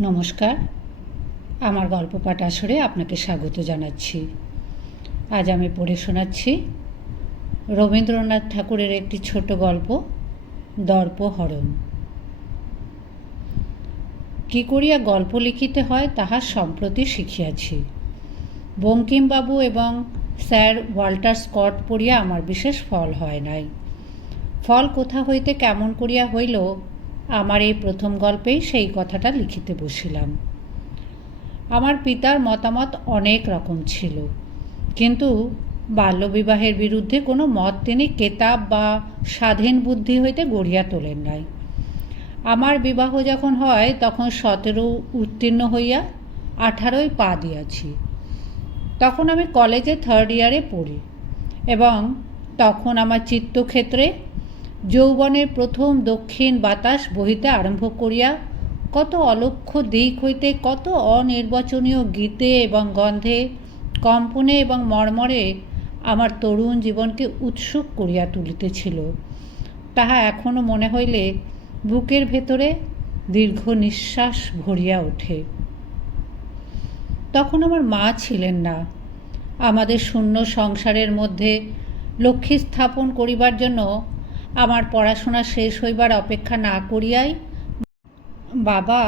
নমস্কার। আমার গল্প পাঠ আসরে আপনাকে স্বাগত জানাচ্ছি। আজ আমি পড়ে শোনাচ্ছি রবীন্দ্রনাথ ঠাকুরের একটি ছোট গল্প, দর্প দর্পহরণ কি করিয়া গল্প লিখিতে হয় তাহা সম্প্রতি শিখিয়াছি। বঙ্কিমবাবু এবং স্যার ওয়াল্টার স্কট পড়িয়া আমার বিশেষ ফল হয় নাই। ফল কোথা হইতে কেমন করিয়া হইল আমার এই প্রথম গল্পেই সেই কথাটা লিখিতে বসিলাম। আমার পিতার মতামত অনেক রকম ছিল, কিন্তু বাল্যবিবাহের বিরুদ্ধে কোনো মত তিনি কেতাব বা স্বাধীন বুদ্ধি হইতে গড়িয়া তোলেন নাই। আমার বিবাহ যখন হয়, তখন সতেরো উত্তীর্ণ হইয়া আঠারোই পা দিয়াছি। তখন আমি কলেজে থার্ড ইয়ারে পড়ি এবং তখন আমার চিত্তক্ষেত্রে যৌবনের প্রথম দক্ষিণ বাতাস বহিতে আরম্ভ করিয়া কত অলক্ষ দিক হইতে কত অনির্বাচনীয় গীতে এবং গন্ধে, কম্পনে এবং মর্মরে আমার তরুণ জীবনকে উৎসুক করিয়া তুলিতেছিল। তাহা এখনও মনে হইলে বুকের ভেতরে দীর্ঘ নিঃশ্বাস ভরিয়া ওঠে। তখন আমার মা ছিলেন না। আমাদের শূন্য সংসারের মধ্যে লক্ষ্মী স্থাপন করিবার জন্য আমার পড়াশোনা শেষ হইবার অপেক্ষা না করিয়াই বাবা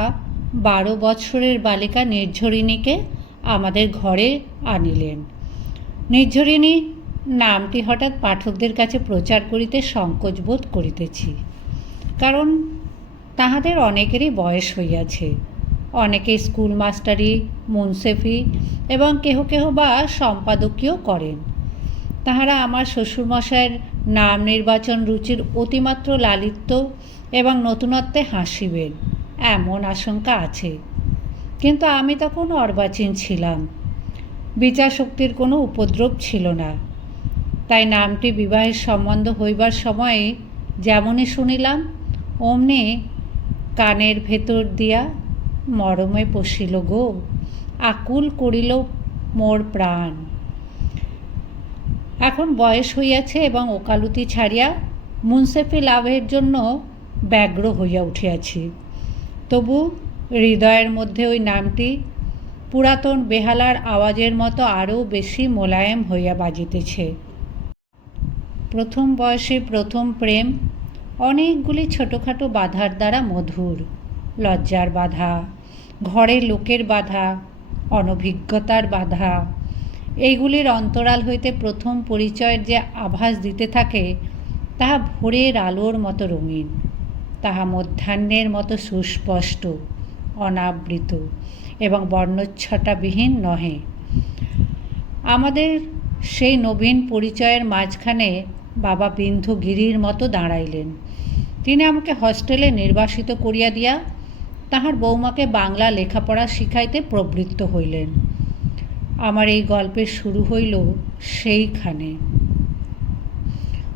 বারো বৎসরের বালিকা নির্ঝরিণীকে আমাদের ঘরে আনিলেন। নির্ঝরিণী, নামটি হঠাৎ পাঠকদের কাছে প্রচার করিতে সংকোচ বোধ করিতেছি, কারণ তাহাদের অনেকেরই বয়স হইয়াছে। অনেকে স্কুল মাস্টারি, মুনসেফি এবং কেহ কেহ বা সম্পাদকীয় করেন। তাহারা আমার শ্বশুরমশাইয়ের নাম নির্বাচন রুচির অতিমাত্র লালিত্য এবং নতুনত্বে হাসিবেন এমন আশঙ্কা আছে। কিন্তু আমি তখন অর্বাচীন ছিলাম। বিচার শক্তির কোনো উপদ্রব ছিল না। তাই নামটি বিবাহের সম্বন্ধ হইবার সময়ে যেমনই শুনিলাম, অমনি কানের ভেতর দিয়া মরমে পশিল গো, আকুল করিল মোর প্রাণ। এখন বয়স হইয়াছে এবং ওকালতি ছাড়িয়া মুন্সেফি লাভের জন্য ব্যগ্র হইয়া উঠিয়াছি। তবু হৃদয়ের মধ্যে ওই নামটি পুরাতন বেহালার আওয়াজের মতো আরও বেশি মোলায়েম হইয়া বাজিতেছে। প্রথম বয়সে প্রথম প্রেম অনেকগুলি ছোটোখাটো বাধার দ্বারা মধুর। লজ্জার বাধা, ঘরের লোকের বাধা, অনভিজ্ঞতার বাধা এইগুলির অন্তরাল হইতে প্রথম পরিচয়ের যে আভাস দিতে থাকে, তাহা ভোরের আলোর মতো রঙিন, তাহা মধ্যাহ্নের মতো সুস্পষ্ট, অনাবৃত এবং বর্ণচ্ছটাবিহীন নহে। আমাদের সেই নবীন পরিচয়ের মাঝখানে বাবা বিন্ধু গিরির মতো দাঁড়াইলেন। তিনি আমাকে হস্টেলে নির্বাসিত করিয়া দিয়া তাহার বৌমাকে বাংলা লেখাপড়া শিখাইতে প্রবৃত্ত হইলেন। আমার এই গল্পের শুরু হইল সেইখানে।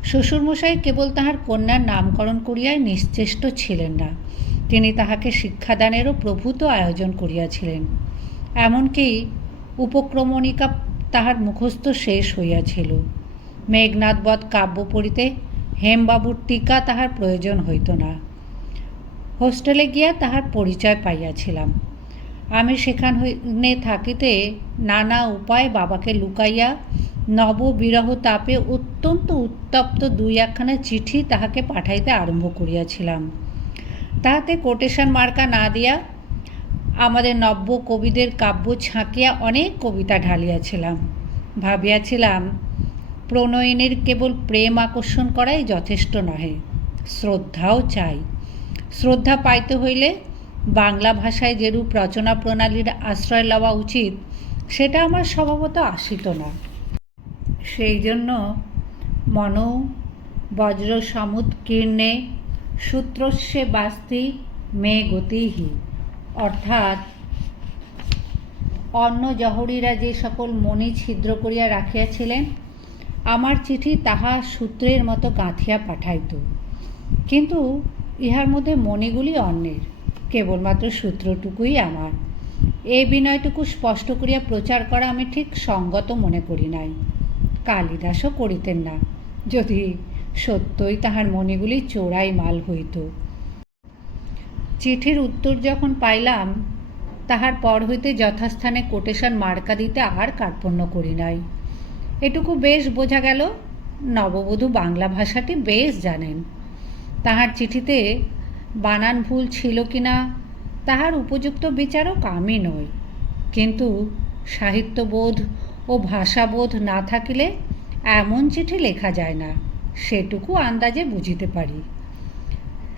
শ্বশুরমশাই কেবল তাহার কন্যার নামকরণ করিয়াই নিশ্চেষ্ট ছিলেন না। তিনি তাহাকে শিক্ষাদানেরও প্রভূত আয়োজন করিয়াছিলেন। এমনকি উপক্রমণিকা তাহার মুখস্থ শেষ হইয়াছিল। মেঘনাথবধ কাব্য পড়িতে হেমবাবুর টিকা তাহার প্রয়োজন হইত না। হোস্টেলে গিয়া তাহার পরিচয় পাইয়াছিলাম। আমি সেখানে থাকিতে নানা উপায় বাবাকে লুকাইয়া নববিরহ তাপে অত্যন্ত উত্তপ্ত দুই একখানা চিঠি তাহাকে পাঠাইতে আরম্ভ করিয়াছিলাম। তাহাতে কোটেশন মার্কা না দিয়া আমাদের নব্য কবিদের কাব্য ছাঁকিয়া অনেক কবিতা ঢালিয়াছিলাম। ভাবিয়াছিলাম, প্রণয়নের কেবল প্রেম আকর্ষণ করাই যথেষ্ট নহে, শ্রদ্ধাও চাই। শ্রদ্ধা পাইতে হইলে বাংলা ভাষায় যেরূপ রচনা প্রণালীর আশ্রয় লওয়া উচিত, সেটা আমার স্বভাবত আসিত না সেই জন্য মন, বজ্র সমুৎকীর্ণে সূত্রস্যে বাস্তি, মে গতিহি অর্থাৎ অন্য জহরীরা যে সকল মণি ছিদ্র করিয়া রাখিয়াছিলেন, আমার চিঠি তাহা সূত্রের মতো গাঁথিয়া পাঠাইত। কিন্তু ইহার মধ্যে মণিগুলি অন্যের। কেবলমাত্র সূত্রটুকুই আমার। এই বিনয়টুকু স্পষ্ট করিয়া প্রচার করা আমি ঠিক সঙ্গত মনে করি নাই। কালিদাসও করিতেন না, যদি সত্যই তাহার মণিগুলি চোরাই মাল হইত। চিঠির উত্তর যখন পাইলাম, তাহার পর হইতে যথাস্থানে কোটেশন মার্কা দিতে আর কার্পণ্য করি নাই। এটুকু বেশ বোঝা গেল, নববধূ বাংলা ভাষাটি বেশ জানেন। তাহার চিঠিতে বানান ভুল ছিল কি না তাহার উপযুক্ত বিচারক আমি নই। কিন্তু সাহিত্যবোধ ও ভাষাবোধ না থাকিলে এমন চিঠি লেখা যায় না, সেটুকু আন্দাজে বুঝিতে পারি।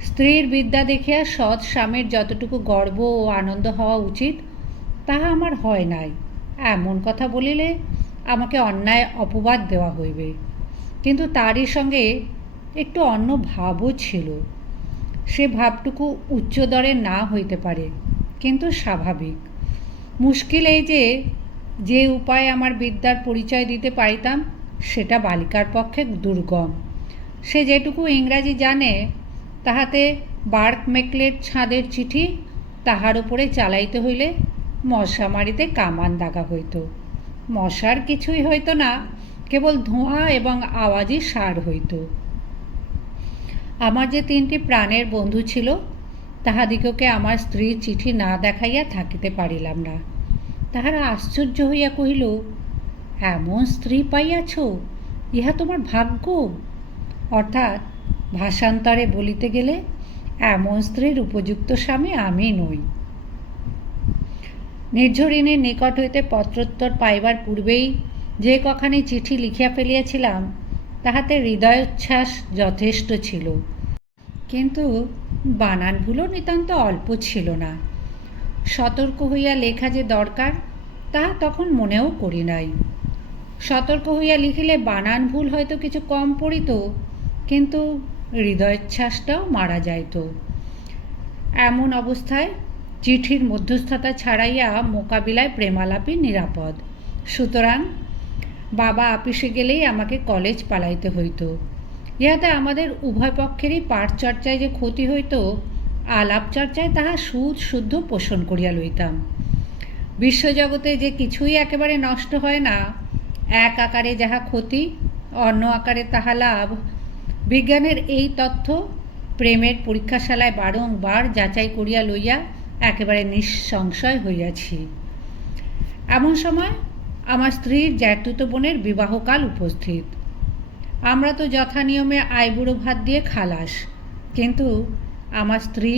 স্ত্রীর বিদ্যা দেখিয়া সৎ স্বামীর যতটুকু গর্ব ও আনন্দ হওয়া উচিত, তাহা আমার হয় নাই। এমন কথা বলিলে আমাকে অন্যায় অপবাদ দেওয়া হইবে। কিন্তু তারই সঙ্গে একটু অন্য ভাবও ছিল। সে ভাবটুকু উচ্চদরে না হইতে পারে, কিন্তু স্বাভাবিক। মুশকিল এই যে যে উপায়ে আমার বিদ্যার পরিচয় দিতে পারিতাম, সেটা বালিকার পক্ষে দুর্গম। সে যেটুকু ইংরাজি জানে, তাহাতে বার্ক মেকলের ছাদের চিঠি তাহার উপরে চালাইতে হইলে মশা মারিতে কামান দাগা হইত। মশার কিছুই হইতো না, কেবল ধোঁয়া এবং আওয়াজই সার হইত। আমার যে তিনটি প্রাণের বন্ধু ছিল, তাহাদিগকে আমার স্ত্রীর চিঠি না দেখাইয়া থাকিতে পারিলাম না। তাহারা আশ্চর্য হইয়া কহিল, এমন স্ত্রী পাইয়াছ, ইহা তোমার ভাগ্য? অর্থাৎ ভাষান্তরে বলিতে গেলে, এমন স্ত্রীর উপযুক্ত স্বামী আমি নই। নির্ঝরিণীর নিকট হইতে পত্রোত্তর পাইবার পূর্বেই যে কখানি চিঠি লিখিয়া ফেলিয়াছিলাম তাহাতে হৃদয়োচ্ছ্বাস যথেষ্ট ছিল। কিন্তু বানান ভুলও নিতান্ত অল্প ছিল না। সতর্ক হইয়া লেখা যে দরকার তাহা তখন মনেও করি নাই। সতর্ক হইয়া লিখিলে বানান ভুল হয়তো কিছু কম পড়িত, কিন্তু হৃদয়োচ্ছ্বাসটাও মারা যাইত। এমন অবস্থায় চিঠির মধ্যস্থতা ছাড়াইয়া মোকাবিলায় প্রেমালাপই নিরাপদ। সুতরাং বাবা আপিসে গেলেই আমাকে কলেজ পালাইতে হইত। ইহাতে আমাদের উভয় পক্ষেরই পাঠ চর্চায় যে ক্ষতি হইত, আলাপ চর্চায় তাহা সুদ শুদ্ধ পোষণ করিয়া লইতাম। বিশ্বজগতে যে কিছুই একেবারে নষ্ট হয় না, এক আকারে যাহা ক্ষতি, অন্য আকারে তাহা লাভ। বিজ্ঞানের এই তথ্য প্রেমের পরীক্ষাশালায় বারংবার যাচাই করিয়া লইয়া একেবারে নিঃসংশয় হইয়াছি। এমন সময় আমার স্ত্রীর জ্যাঠতুতো বোনের বিবাহকাল উপস্থিত। আমরা তো যথা যথানিয়মে আইবুড়ো ভাত দিয়ে খালাস। কিন্তু আমার স্ত্রী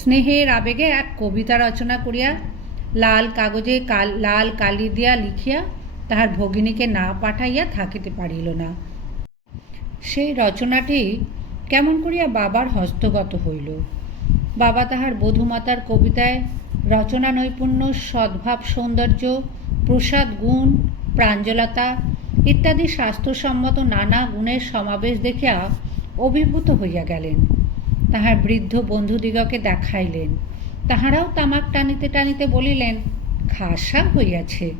স্নেহের আবেগে এক কবিতা রচনা করিয়া লাল কাগজে কাল, লাল কালি দিয়া লিখিয়া তাহার ভগিনীকে না পাঠাইয়া থাকিতে পারিল না। সেই রচনাটি কেমন করিয়া বাবার হস্তগত হইল। বাবা তাহার বধুমাতার কবিতায় রচনা নৈপুণ্য সদ্ভাব, সৌন্দর্য প্রসাদ, গুণ, প্রাঞ্জলতা ইত্যাদি স্বাস্থ্যসম্মত নানা গুণের সমাবেশ দেখিয়া অভিভূত হইয়া গেলেন। তাহার বৃদ্ধ বন্ধুদিগকে দেখাইলেন। তাহারাও তামাক টানিতে টানিতে বলিলেন, খাসা হইয়াছে।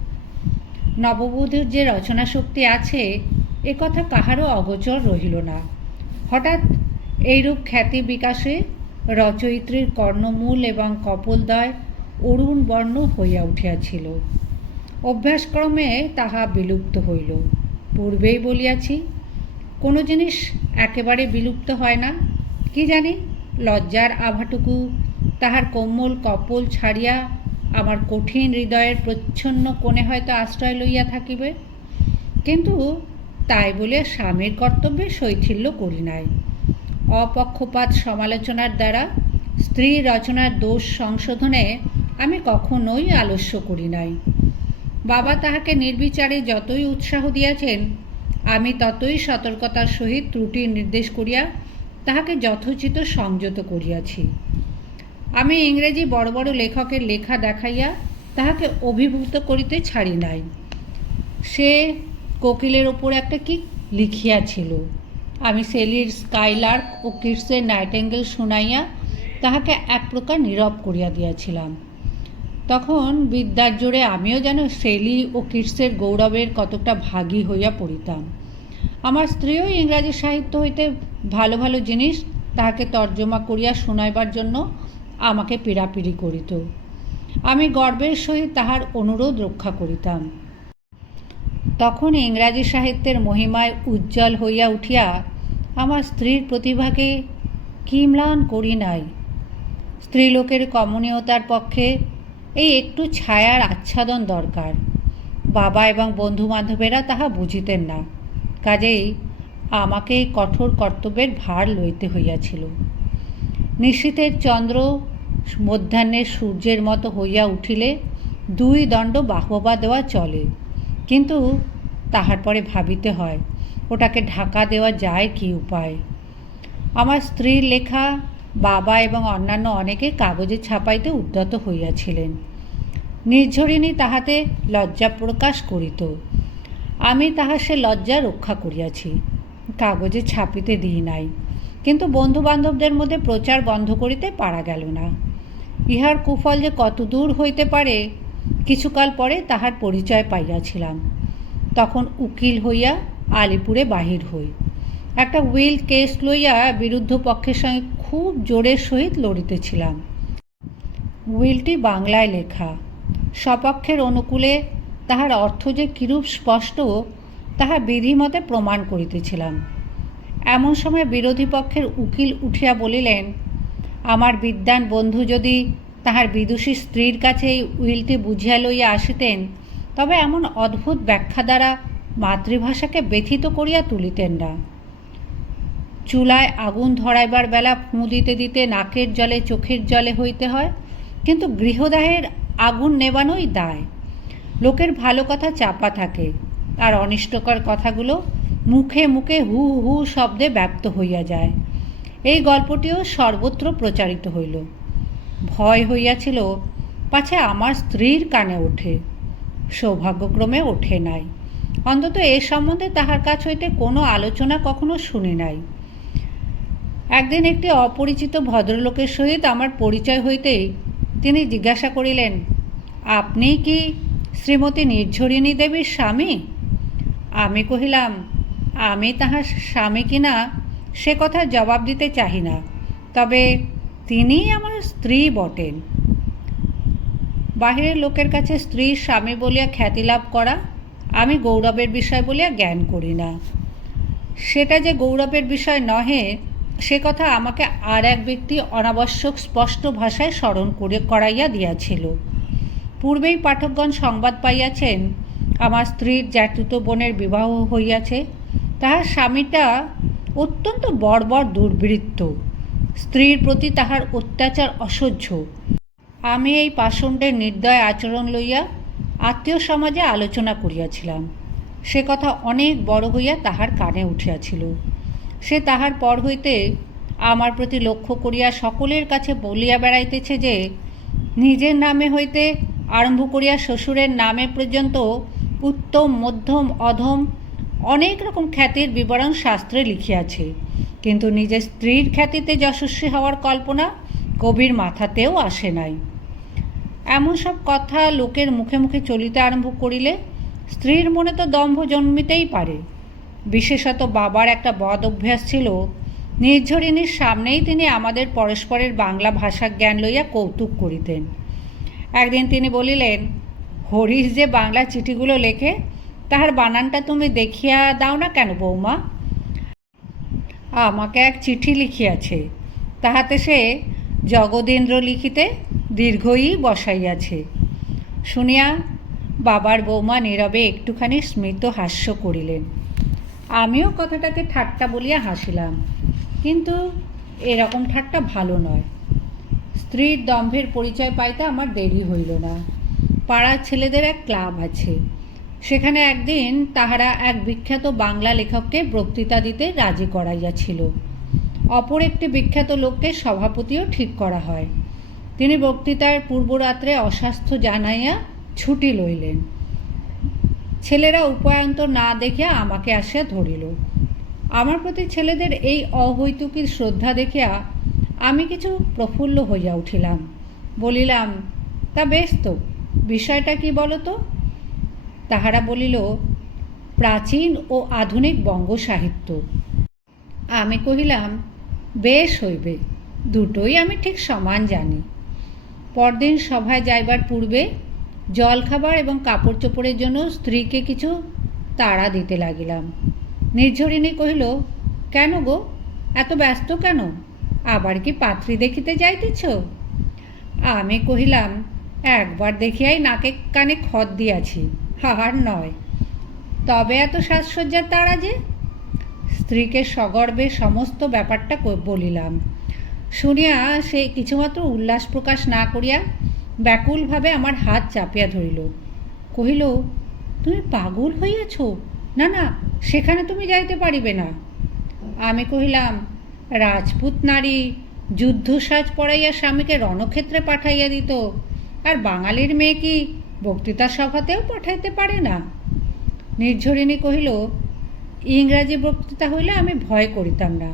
নববধূর যে রচনা শক্তি আছে, এ কথা কাহারও অগোচর রহিল না। হঠাৎ এইরূপ খ্যাতি বিকাশে রচয়িত্রীর কর্ণমূল এবং কপলদয় অরুণ বর্ণ হইয়া উঠিয়াছিল। অভ্যাসক্রমে তাহা বিলুপ্ত হইল। পূর্বেই বলিয়াছি, কোনো জিনিস একেবারে বিলুপ্ত হয় না। কি জানি, লজ্জার আভাটুকু, তাহার কোমল কপল ছাড়িয়া আমার কঠিন হৃদয়ের প্রচ্ছন্ন কোণে হয়তো আশ্রয় লইয়া থাকিবে। কিন্তু তাই বলে স্বামীর কর্তব্যে শৈথিল্য করি নাই। অপক্ষপাত সমালোচনার দ্বারা স্ত্রী রচনার দোষ সংশোধনে আমি কখনোই আলস্য করি নাই। বাবা তাহাকে নির্বিচারে যতই উৎসাহ দিয়াছেন, আমি ততই সতর্কতার সহিত ত্রুটি নির্দেশ করিয়া তাহাকে যথোচিত সংযত করিয়াছি। আমি ইংরেজি বড় বড় লেখকের লেখা দেখাইয়া তাহাকে অভিভূত করিতে ছাড়ি নাই। সে কোকিলের ওপর একটা কি লিখিয়াছিল। আমি সেলির স্কাইলার্ক ও কিটসের নাইটেঙ্গেল শুনাইয়া তাহাকে এক প্রকার নীরব করিয়া দিয়াছিলাম। তখন বিদ্যার জোরে আমিও যেন সেলি ও কিটসের গৌরবের কতকটা ভাগী হইয়া পড়িতাম। আমার স্ত্রীও ইংরাজি সাহিত্য হইতে ভালো ভালো জিনিস তাহাকে তর্জমা করিয়া শোনাইবার জন্য আমাকে পীড়াপিড়ি করিত। আমি গর্বের সহিত তাহার অনুরোধ রক্ষা করিতাম। তখন ইংরাজি সাহিত্যের মহিমায় উজ্জ্বল হইয়া উঠিয়া আমার স্ত্রীর প্রতিভাকে কিম্লান করি নাই। স্ত্রীলোকের কমনীয়তার পক্ষে এই একটু ছায়ার আচ্ছাদন দরকার। বাবা এবং বন্ধু বান্ধবেরা তাহা বুঝিতেন না। কাজেই আমাকে এই কঠোর কর্তব্যের ভার লইতে হইয়াছিল। নিশীথের চন্দ্র মধ্যাহ্নের সূর্যের মতো হইয়া উঠিলে দুই দণ্ড বাহবা দেওয়া চলে। কিন্তু তাহার পরে ভাবিতে হয়, ওটাকে ঢাকা দেওয়া যায় কি উপায়? আমার স্ত্রীর লেখা বাবা এবং অন্যান্য অনেকে কাগজে ছাপাইতে উদ্যত হইয়াছিলেন। নির্ঝরিণী তাহাতে লজ্জা প্রকাশ করিত। আমি তাহার সে লজ্জা রক্ষা করিয়াছি। কাগজে ছাপিতে দিই নাই। কিন্তু বন্ধু বান্ধবদের মধ্যে প্রচার বন্ধ করিতে পারা গেল না। ইহার কুফল যে কত দূর হইতে পারে, কিছুকাল পরে তাহার পরিচয় পাইয়াছিলাম। তখন উকিল হইয়া আলিপুরে বাহির হই। একটা উইল কেস লইয়া বিরুদ্ধ পক্ষের সঙ্গে খুব জোরের সহিত লড়িতেছিলাম। উইলটি বাংলায় লেখা, স্বপক্ষের অনুকূলে তাহার অর্থ যে কিরূপ স্পষ্ট, তাহা বিধিমতে প্রমাণ করিতেছিলাম। এমন সময় বিরোধী পক্ষের উকিল উঠিয়া বলিলেন, আমার বিদ্যান বন্ধু যদি তাহার বিদুষী স্ত্রীর কাছে এই উইলটি বুঝিয়া লইয়া আসিতেন, তবে এমন অদ্ভুত ব্যাখ্যা দ্বারা মাতৃভাষাকে ব্যথিত করিয়া তুলিতেন না। চুলায় আগুন ধরাইবার বেলা ফুঁ দিতে দিতে নাকের জলে, চোখের জলে হইতে হয়, কিন্তু গৃহদাহের আগুন নেবানোই দায়। লোকের ভালো কথা চাপা থাকে, আর অনিষ্টকর কথাগুলো মুখে মুখে হু হু শব্দে ব্যক্ত হইয়া যায়। এই গল্পটিও সর্বত্র প্রচারিত হইল। ভয় হইয়াছিল, পাছে আমার স্ত্রীর কানে ওঠে, সৌভাগ্যক্রমে ওঠে নাই। অন্তত এ সম্বন্ধে তাহার কাছ হইতে কোনো আলোচনা কখনো শুনি নাই। একদিন একটি অপরিচিত ভদ্রলোকের সহিত আমার পরিচয় হইতেই তিনি জিজ্ঞাসা করিলেন, আপনি কি শ্রীমতী নির্ঝরিণী দেবীর স্বামী? আমি কহিলাম, আমি তাহার স্বামী কিনা সে কথা জবাব দিতে চাহি না, তবে তিনিই আমার স্ত্রী বটেন। বাহিরের লোকের কাছে স্ত্রীর স্বামী বলিয়া খ্যাতি লাভ করা আমি গৌরবের বিষয় বলিয়া জ্ঞান করি না। সেটা যে গৌরবের বিষয় নহে সে কথা আমাকে আর এক ব্যক্তি অনাবশ্যক স্পষ্ট ভাষায় স্মরণ করে করাইয়া দিয়াছিল। পূর্বেই পাঠকগণ সংবাদ পাইয়াছেন, আমার স্ত্রীর জ্যাঠুত বোনের বিবাহ হইয়াছে, তাহার স্বামীটা অত্যন্ত বর্বর দুর্বৃত্ত, স্ত্রীর প্রতি তাহার অত্যাচার অসহ্য। আমি এই পাষণ্ডের নির্দয় আচরণ লইয়া আত্মীয় সমাজে আলোচনা করিয়াছিলাম। সে কথা অনেক বড় হইয়া তাহার কানে উঠিয়াছিল। সে তাহার পর হইতে আমার প্রতি লক্ষ্য করিয়া সকলের কাছে বলিয়া বেড়াইতেছে যে, নিজের নামে হইতে আরম্ভ করিয়া শ্বশুরের নামে পর্যন্ত উত্তম, মধ্যম, অধম অনেক রকম খ্যাতির বিবরণ শাস্ত্রে লিখিয়াছে। কিন্তু নিজের স্ত্রীর খ্যাতিতে যশস্বী হওয়ার কল্পনা কবির মাথাতেও আসে নাই। এমন সব কথা লোকের মুখে মুখে চলিতে আরম্ভ করিলে স্ত্রীর মনে তো দম্ভ জন্মিতেই পারে। বিশেষত বাবার একটা বদ অভ্যাস ছিল। নির্ঝরিণীর সামনেই তিনি আমাদের পরস্পরের বাংলা ভাষা জ্ঞান লইয়া কৌতুক করিতেন। একদিন তিনি বলিলেন, হরিশ যে বাংলা চিঠিগুলো লেখে, তাহার বানানটা তুমি দেখিয়া দাও না কেন বৌমা? আমাকে এক চিঠি লিখিয়াছে, তাহাতে সে জগদীন্দ্র লিখিতে দীর্ঘই বসাইয়াছে। শুনিয়া বাবার বৌমা নীরবে একটুখানি স্মিত হাস্য করিলেন। আমিও কথাটাকে ঠাট্টা বলিয়া হাসিলাম। কিন্তু এরকম ঠাট্টা ভালো নয়। স্ত্রীর দম্ভের পরিচয় পাইতে আমার দেরি হইল না। পাড়ার ছেলেদের এক ক্লাব আছে। সেখানে একদিন তাহারা এক বিখ্যাত বাংলা লেখককে বক্তৃতা দিতে রাজি করাইয়াছিল। অপর একটি বিখ্যাত লোককে সভাপতিও ঠিক করা হয়। তিনি বক্তৃতার পূর্বরাত্রে অস্বাস্থ্য জানাইয়া ছুটি লইলেন। ছেলেরা উপায়ন্তর না দেখিয়া আমাকে আসিয়া ধরিল। আমার প্রতি ছেলেদের এই অহৈতুকীর শ্রদ্ধা দেখিয়া আমি কিছু প্রফুল্ল হইয়া উঠিলাম। বলিলাম, তা বেশ তো, বিষয়টা কি বলো তো তাহারা বলিল, প্রাচীন ও আধুনিক বঙ্গ সাহিত্য। আমি কহিলাম, বেশ হইবে, দুটোই আমি ঠিক সমান জানি। পরদিন সভায় যাইবার পূর্বে জলখাবার এবং কাপড় চোপড়ের জন্য স্ত্রীকে কিছু তাড়া দিতে লাগিলাম। নির্ঝরিণী কহিল, কেন গো? এত ব্যস্ত কেন? আবার কি পাত্রী দেখিতে যাইতেছ? আমি কহিলাম, একবার দেখিয়াই নাকে কানে খত দিয়াছি, হাহার নয়। তবে এত সাজসজ্জার তাড়া যে? স্ত্রীকে সগর্বে সমস্ত ব্যাপারটা বলিলাম। শুনিয়া সে কিছুমাত্র উল্লাস প্রকাশ না করিয়া ব্যাকুলভাবে আমার হাত চাপিয়া ধরিল। কহিল, তুমি পাগল হইয়াছ? না না, সেখানে তুমি যাইতে পারিবে না। আমি কহিলাম, রাজপুত নারী যুদ্ধসাজ পড়াইয়া স্বামীকে রণক্ষেত্রে পাঠাইয়া দিত, আর বাঙালির মেয়ে কি বক্তৃতা সভাতেও পাঠাইতে পারে না? নির্ঝরিণী কহিল, ইংরাজি বক্তৃতা হইলে আমি ভয় করিতাম না,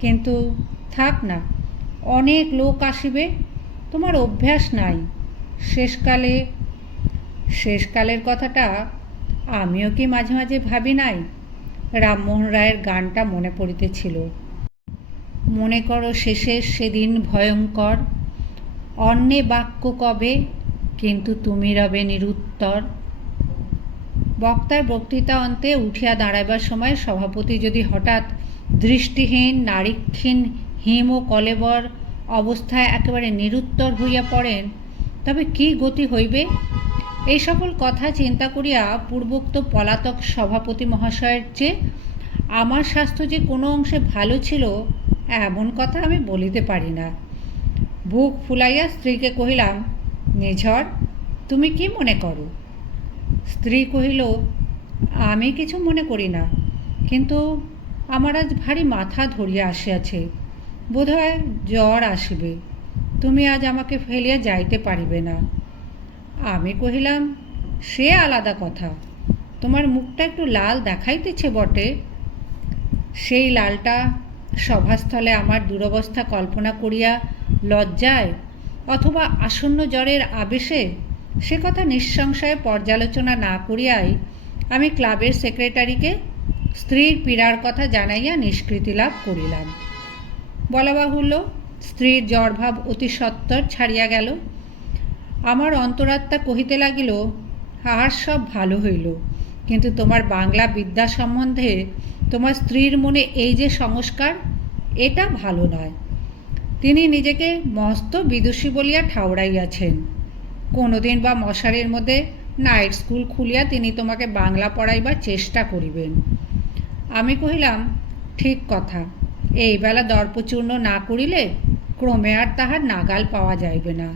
কিন্তু থাক না, অনেক লোক আসিবে, তোমার অভ্যাস নাই শেষকালে, শেষকালের কথাটা আমিও কি মাঝে মাঝে ভাবি নাই? রামমোহন রায়ের গানটা মনে পড়িতেছিল। মনে করো শেষের সেদিন ভয়ঙ্কর। অন্যে বাক্য কবে, কিন্তু তুমি রবে নিরুত্তর। বক্তার বক্তৃতা অন্তে উঠিয়া দাঁড়াইবার সময় সভাপতি যদি হঠাৎ দৃষ্টিহীন, নারীক্ষীণ হিম ও কলেবর অবস্থায় একেবারে নিরুত্তর হইয়া পড়েন তবে কি গতি হইবে? এই সকল কথা চিন্তা করিয়া পূর্বোক্ত পলাতক সভাপতি মহাশয়ের চেয়ে আমার স্বাস্থ্য যে কোনো অংশে ভালো ছিল, এমন কথা আমি বলিতে পারি না। বুক ফুলাইয়া স্ত্রীকে কহিলাম, নিঝর, তুমি কি মনে করো? স্ত্রী কহিল, আমি কিছু মনে করি না, কিন্তু আমার আজ ভারী মাথা ধরিয়া আসিয়াছে। বোধহয় জ্বর আসিবে। তুমি আজ আমাকে ফেলিয়া যাইতে পারিবে না। আমি কহিলাম, সে আলাদা কথা। তোমার মুখটা একটু লাল দেখাইতেছে বটে। সেই লালটা সভাস্থলে আমার দুরবস্থা কল্পনা করিয়া লজ্জায় অথবা আসন্ন জ্বরের আবেশে সে কথা নিঃসংশয়ে পর্যালোচনা না করিয়াই আমি ক্লাবের সেক্রেটারিকে স্ত্রীর পীড়ার কথা জানাইয়া নিষ্কৃতি লাভ করিলাম। বলা বাহুল্য স্ত্রীর জ্বরভাব অতি সত্বর ছাড়িয়া গেল। আমার অন্তরাত্মা কহিতে লাগিল, আর সব ভালো হইল। কিন্তু তোমার বাংলা বিদ্যা সম্বন্ধে তোমার স্ত্রীর মনে এই যে সংস্কার, এটা ভালো নয়। তিনি নিজেকে মস্ত বিদুষী বলিয়া ঠাউরাইয়াছেন কোনোদিন বা মশারির মধ্যে নাইট স্কুল খুলিয়া তিনি তোমাকে বাংলা পড়াইবার চেষ্টা করিবেন। আমি কহিলাম, ঠিক কথা। এই বেলা দর্পচূর্ণ না করিলে ক্রমে আর তাহার নাগাল পাওয়া যাইবে না।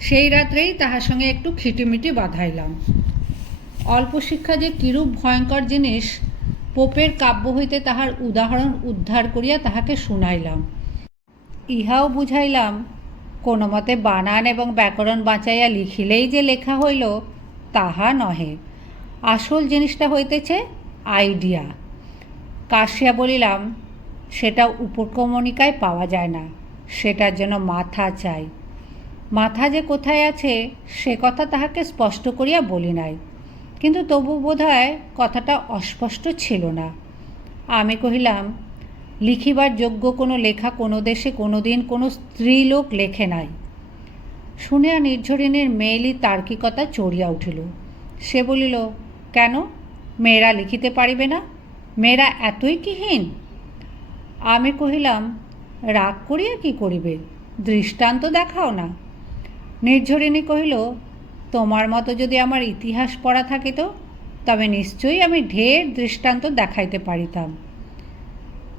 সেই রাত্রেই তাহার সঙ্গে একটু খিটিমিটি বাঁধাইলাম। অল্প শিক্ষা যে কিরূপ ভয়ঙ্কর জিনিস, পোপের কাব্য হইতে তাহার উদাহরণ উদ্ধার করিয়া তাহাকে শুনাইলাম। ইহাও বুঝাইলাম, কোনো মতে বানান এবং ব্যাকরণ বাঁচাইয়া লিখিলেই যে লেখা হইল, তাহা নহে। আসল জিনিসটা হইতেছে আইডিয়া। কাশিয়া বলিলাম, সেটা উপক্রমণিকায় পাওয়া যায় না। সেটার জন্য মাথা চাই। মাথা যে কোথায় আছে, সে কথা তাহাকে স্পষ্ট করিয়া বলি নাই। কিন্তু তবু বোধহয় কথাটা অস্পষ্ট ছিল না। আমি কহিলাম, লিখিবার যোগ্য কোনো লেখা কোনো দেশে কোনো দিন কোনো স্ত্রীলোক লেখে নাই। শুনিয়া নির্ঝরিণীর মেয়েলি তার্কিকতা চড়িয়া উঠিল। সে বলিল, কেন? মেয়েরা লিখিতে পারিবে না? মেয়েরা এতই কিহীন? আমি কহিলাম রাগ করিয়া কি করিবে? দৃষ্টান্ত দেখাও না। নির্ঝরিণী কহিল, তোমার মতো যদি আমার ইতিহাস পড়া থাকিত তবে নিশ্চয়ই আমি ঢের দৃষ্টান্ত দেখাইতে পারিতাম।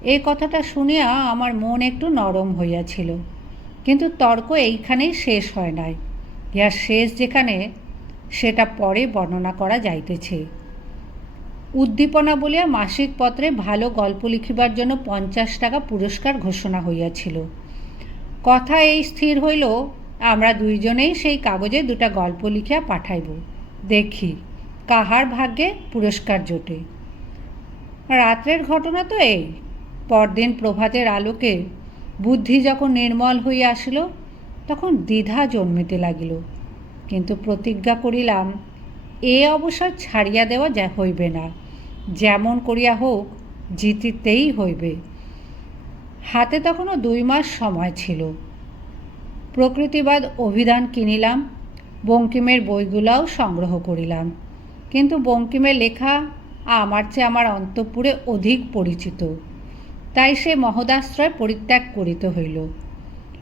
এই কথাটা শুনিয়া আমার মন একটু নরম হইয়াছিল, কিন্তু তর্ক এইখানেই শেষ হয় নাই। ইহার শেষ যেখানে, সেটা পরে বর্ণনা করা যাইতেছে। উদ্দীপনা বলিয়া মাসিক পত্রে ভালো গল্প লিখিবার জন্য পঞ্চাশ টাকা পুরস্কার ঘোষণা হইয়াছিল। কথা এই স্থির হইল, আমরা দুইজনেই সেই কাগজে দুটা গল্প লিখিয়া পাঠাইব। দেখি, কাহার ভাগ্যে পুরস্কার জোটে। রাত্রের ঘটনা তো এই, পরদিন প্রভাতের আলোকে বুদ্ধি যখন নির্মল হইয়া আসিল, তখন দ্বিধা জন্মিতে লাগিল। কিন্তু প্রতিজ্ঞা করিলাম, এ অবসর ছাড়িয়া দেওয়া যা হইবে না। যেমন করিয়া হোক, জিতিতেই হইবে। হাতে তখনও দুই মাস সময় ছিল। প্রকৃতিবাদ অভিধান কিনিলাম, বঙ্কিমের বইগুলাও সংগ্রহ করিলাম। কিন্তু বঙ্কিমের লেখা আমার চেয়ে আমার অন্তঃপুরে অধিক পরিচিত। তাই সে মহদাশ্রয় পরিত্যাগ করিতে হইল।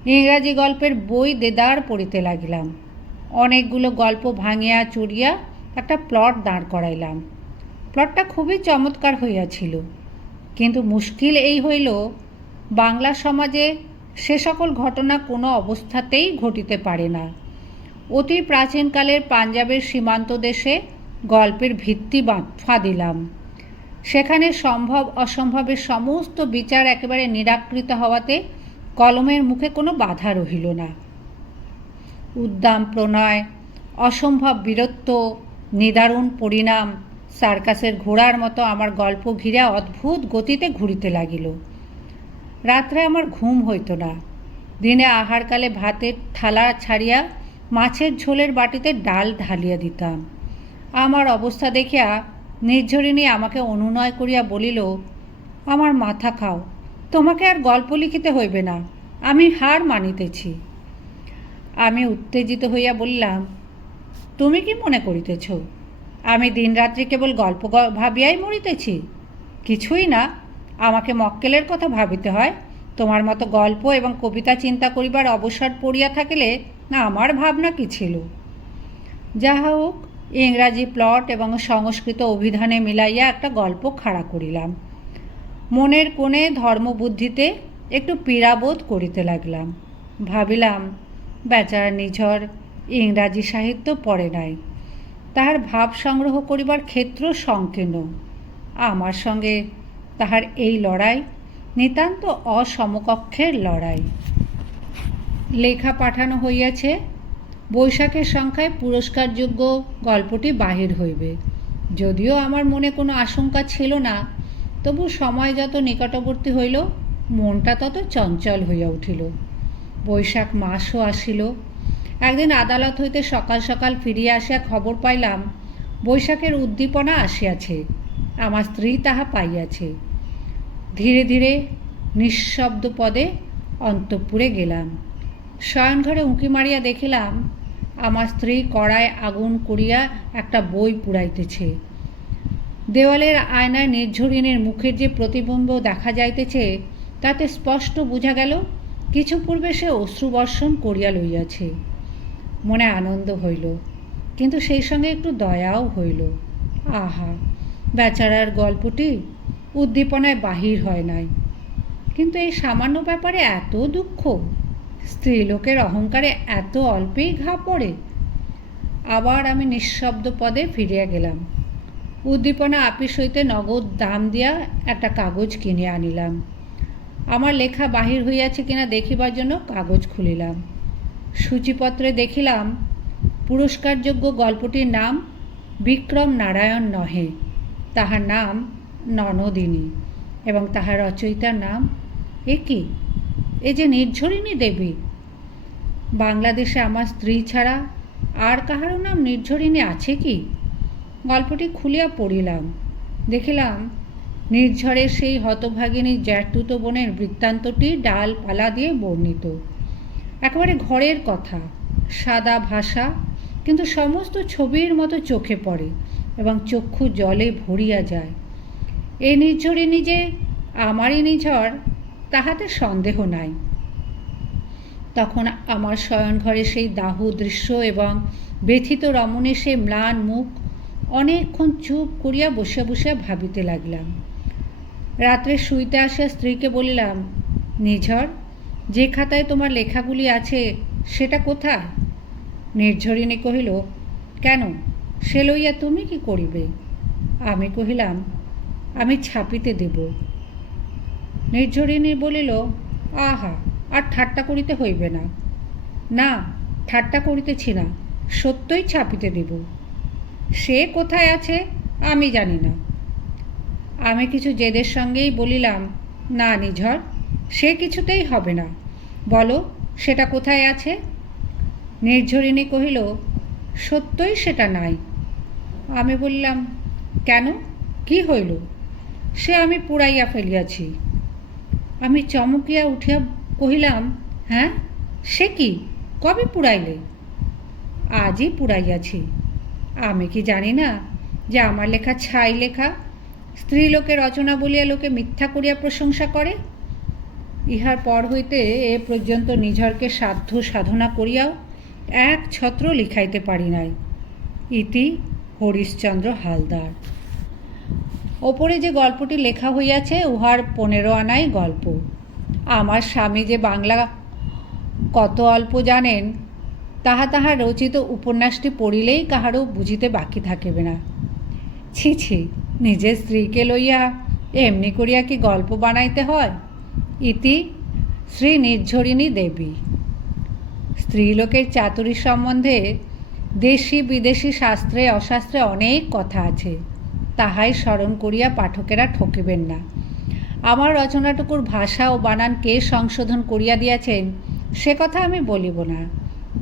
ইংরাজি গল্পের বই দেদার পড়িতে লাগিলাম। অনেকগুলো গল্প ভাঙিয়া চুরিয়া একটা প্লট দাঁড় করাইলাম। প্লটটা খুবই চমৎকার হইয়াছিল। কিন্তু মুশকিল এই হইল, বাংলা সমাজে সে সকল ঘটনা কোনো অবস্থাতেই ঘটিতে পারে না। অতি প্রাচীনকালের পাঞ্জাবের সীমান্ত দেশে গল্পের ভিত্তি ফাঁদিলাম সেখানে সম্ভব অসম্ভবের সমস্ত বিচার একেবারে নিরাকৃত হওয়াতে কলমের মুখে কোনো বাধা রহিল না। উদ্দাম প্রণয়, অসম্ভব বীরত্ব, নিদারুণ পরিণাম সার্কাসের ঘোড়ার মতো আমার গল্প ঘিরে অদ্ভুত গতিতে ঘুরিতে লাগিল। রাত্রে আমার ঘুম হইত না। দিনে আহারকালে ভাতের থালা ছাড়িয়া মাছের ঝোলের বাটিতে ডাল ঢালিয়া দিতাম। আমার অবস্থা দেখিয়া নির্ঝরিণী আমাকে অনুনয় করিয়া বলিল, আমার মাথা খাও, তোমাকে আর গল্প লিখিতে হইবে না, আমি হার মানিতেছি। আমি উত্তেজিত হইয়া বললাম, তুমি কি মনে করিতেছ? আমি দিনরাত্রি কেবল গল্প ভাবিয়াই মরিতেছি। কিছুই না, আমাকে মক্কেলের কথা ভাবিতে হয়। তোমার মতো গল্প এবং কবিতা চিন্তা করিবার অবসর পড়িয়া থাকিলে না আমার ভাবনা কি ছিল? যাহা হোক, ইংরাজি প্লট এবং সংস্কৃত অভিধানে মিলাইয়া একটা গল্প খাড়া করিলাম। মনের কোণে ধর্মবুদ্ধিতে একটু পীড়াবোধ করিতে লাগলাম। ভাবিলাম, বেচারা নিঝর, ইংরাজি সাহিত্য পড়ে নাই। তাহার ভাব সংগ্রহ করিবার ক্ষেত্র সংকীর্ণ। আমার সঙ্গে তাহার এই লড়াই নিতান্ত অসমকক্ষের লড়াই। লেখা পাঠানো হইয়াছে, বৈশাখের সংখ্যায় পুরস্কারযোগ্য গল্পটি বাহির হইবে। যদিও আমার মনে কোনো আশঙ্কা ছিল না, তবু সময় যত নিকটবর্তী হইল, মনটা তত চঞ্চল হইয়া উঠিল। বৈশাখ মাসও আসিল একদিন আদালত হইতে সকাল সকাল ফিরিয়া আসিয়া খবর পাইলাম, বৈশাখের উদ্দীপনা আসিয়াছে, আমার স্ত্রী তাহা পাইয়াছে। ধীরে ধীরে নিঃশব্দ পদে অন্তঃপুরে গেলাম। শয়নঘরে উঁকি মারিয়া দেখিলাম, আমার স্ত্রী কড়ায় আগুন করিয়া একটা বই পুড়াইতেছে। দেওয়ালের আয়নায় নির্ঝরিণের মুখের যে প্রতিবিম্ব দেখা যাইতেছে, তাতে স্পষ্ট বোঝা গেল, কিছু পূর্বে সে অশ্রুবর্ষণ করিয়া লইয়াছে। মনে আনন্দ হইল। কিন্তু সেই সঙ্গে একটু দয়াও হইল। আহা, বেচারার গল্পটি উদ্দীপনায় বাহির হয় নাই। কিন্তু এই সামান্য ব্যাপারে এত দুঃখ, স্ত্রীলোকের অহংকারে এত অল্পেই ঘা পড়ে। আবার আমি নিঃশব্দ পদে ফিরিয়া গেলাম। উদ্দীপনা আপিস হইতে নগদ দাম দিয়া একটা কাগজ কিনে আনিলাম। আমার লেখা বাহির হইয়াছে কিনা দেখিবার জন্য কাগজ খুলিলাম। সূচিপত্রে দেখিলাম, পুরস্কারযোগ্য গল্পটির নাম বিক্রম নারায়ণ নহে। তাহার নাম ননদিনী এবং তাহার রচয়িতার নাম এ কি এ যে নির্ঝরিণী দেবী। বাংলাদেশে আমার স্ত্রী ছাড়া আর কাহারও নাম নির্ঝরিণী আছে কি? গল্পটি খুলিয়া পড়িলাম। দেখিলাম নির্ঝরের সেই হতভাগিনী জ্যাঠতুতো বোনের বৃত্তান্তটি ডালপালা দিয়ে বর্ণিত। একেবারে ঘরের কথা, সাদা ভাষা, কিন্তু সমস্ত ছবির মতো চোখে পড়ে এবং চক্ষু জলে ভরিয়া যায়। এই নির্ঝরিণী যে আমারই নিঝর তাহাতে সন্দেহ নাই। তখন আমার শয়নঘরে সেই দাহু দৃশ্য এবং ব্যথিত রমণে সেই ম্লান মুখ অনেকক্ষণ চুপ করিয়া বসে বসে ভাবিতে লাগলাম। রাত্রে শুইতে আসিয়া স্ত্রীকে বলিলাম নিঝর যে খাতায় তোমার লেখাগুলি আছে, সেটা কোথা? নির্ঝরিণী কহিল, কেন? সে লইয়া তুমি কি করিবে? আমি কহিলাম, আমি ছাপিতে দেব। নির্ঝরিণী বলিল, আহা, আর ঠাট্টা করিতে হইবে না। না, ঠাট্টা করিতেছি না, সত্যই ছাপিতে দেব। সে কোথায় আছে, আমি জানি না। আমি কিছু জেদের সঙ্গেই বলিলাম, না, নিঝর সে কিছুতেই হবে না। বলো, সেটা কোথায় আছে? নির্ঝরিণী কহিল, সত্যই সেটা নাই। আমি বললাম, কেন? কি হইল? সে আমি পুড়াইয়া ফেলিয়াছি। আমি চমকিয়া উঠিয়া কহিলাম হ্যাঁ সে কি? কবে পুড়াইলে? আজই পুড়াইয়াছি। আমি কি জানি না যে আমার লেখা ছাই লেখা স্ত্রীলোকে রচনা বলিয়া লোকে মিথ্যা করিয়া প্রশংসা করে? ইহার পর হইতে এ পর্যন্ত নিঝরকে সাধ্য সাধনা করিয়াও এক ছত্র লিখাইতে পারি নাই। ইতি হরিশ্চন্দ্র হালদার। ওপরে যে গল্পটি লেখা হইয়াছে, উহার পনেরো আনাই গল্প। আমার স্বামী যে বাংলা কত অল্প জানেন, তাহা তাহার রচিত উপন্যাসটি পড়িলেই কাহারও বুঝিতে বাকি থাকিবে না। ছি ছি, নিজের স্ত্রীকে লইয়া এমনি করিয়া কি গল্প বানাইতে হয়? ইতি শ্রী নির্ঝরিণী দেবী। স্ত্রীলোকের চাতুরী সম্বন্ধে দেশি বিদেশি শাস্ত্রে অশাস্ত্রে অনেক কথা আছে। তাহাই স্মরণ করিয়া পাঠকেরা ঠকিবেন না। আমার রচনাটুকুর ভাষা ও বানান কে সংশোধন করিয়া দিয়াছেন, সে কথা আমি বলিব না।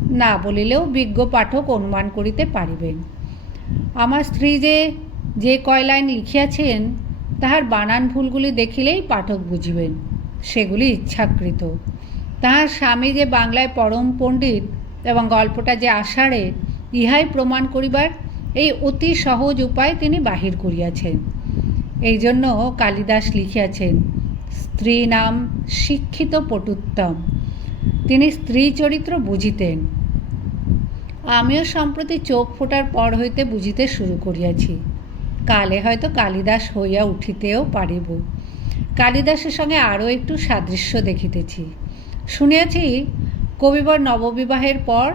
না বলিলেও বিজ্ঞ পাঠক অনুমান করিতে পারিবেন। আমার স্ত্রী যে যে কয় লাইন লিখিয়াছেন, তাহার বানান ভুলগুলি দেখিলেই পাঠক বুঝিবেন। সেগুলি ইচ্ছাকৃত। তাহার স্বামী যে বাংলায় পরম পণ্ডিত এবং গল্পটা যে আষাঢ়ে, ইহাই প্রমাণ করিবার এই অতি সহজ উপায় তিনি বাহির করিয়াছেন। এই জন্য কালিদাস লিখিয়াছেন, স্ত্রী নাম শিক্ষিত পটুত্তম। তিনি স্ত্রী চরিত্র বুঝিতেন। আমিও সম্প্রতি চোখ ফোটার পর হইতে বুঝিতে শুরু করিয়াছি। কালে হয়তো কালিদাস হইয়া উঠিতেও পারিব। কালিদাসের সঙ্গে আরও একটু সাদৃশ্য দেখিতেছি। শুনিয়াছি, কবিবর নববিবাহের পর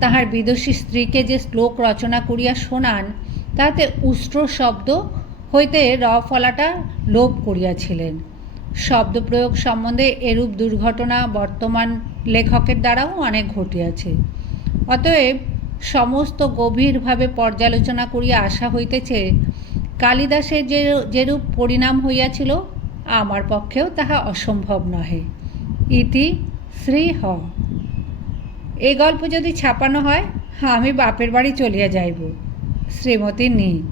তাহার বিদেশি স্ত্রীকে যে শ্লোক রচনা করিয়া শোনান, তাহাতে উষ্ট্র শব্দ হইতে র ফলাটা লোপ করিয়াছিলেন। শব্দপ্রয়োগ সম্বন্ধে এরূপ দুর্ঘটনা বর্তমান লেখকের দ্বারাও অনেক ঘটিয়াছে। অতএব সমস্ত গভীরভাবে পর্যালোচনা করিয়া আসা হইতেছে, কালিদাসের যে, যেরূপ পরিণাম হইয়াছিল আমার পক্ষেও তাহা অসম্ভব নহে। ইতি শ্রী হ এ গল্প যদি ছাপানো হয়, আমি বাপের বাড়ি চলিয়া যাইব। শ্রীমতী নি।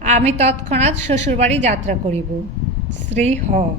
আমি তৎক্ষণাৎ শ্বশুরবাড়ি যাত্রা করিব। শ্রী হ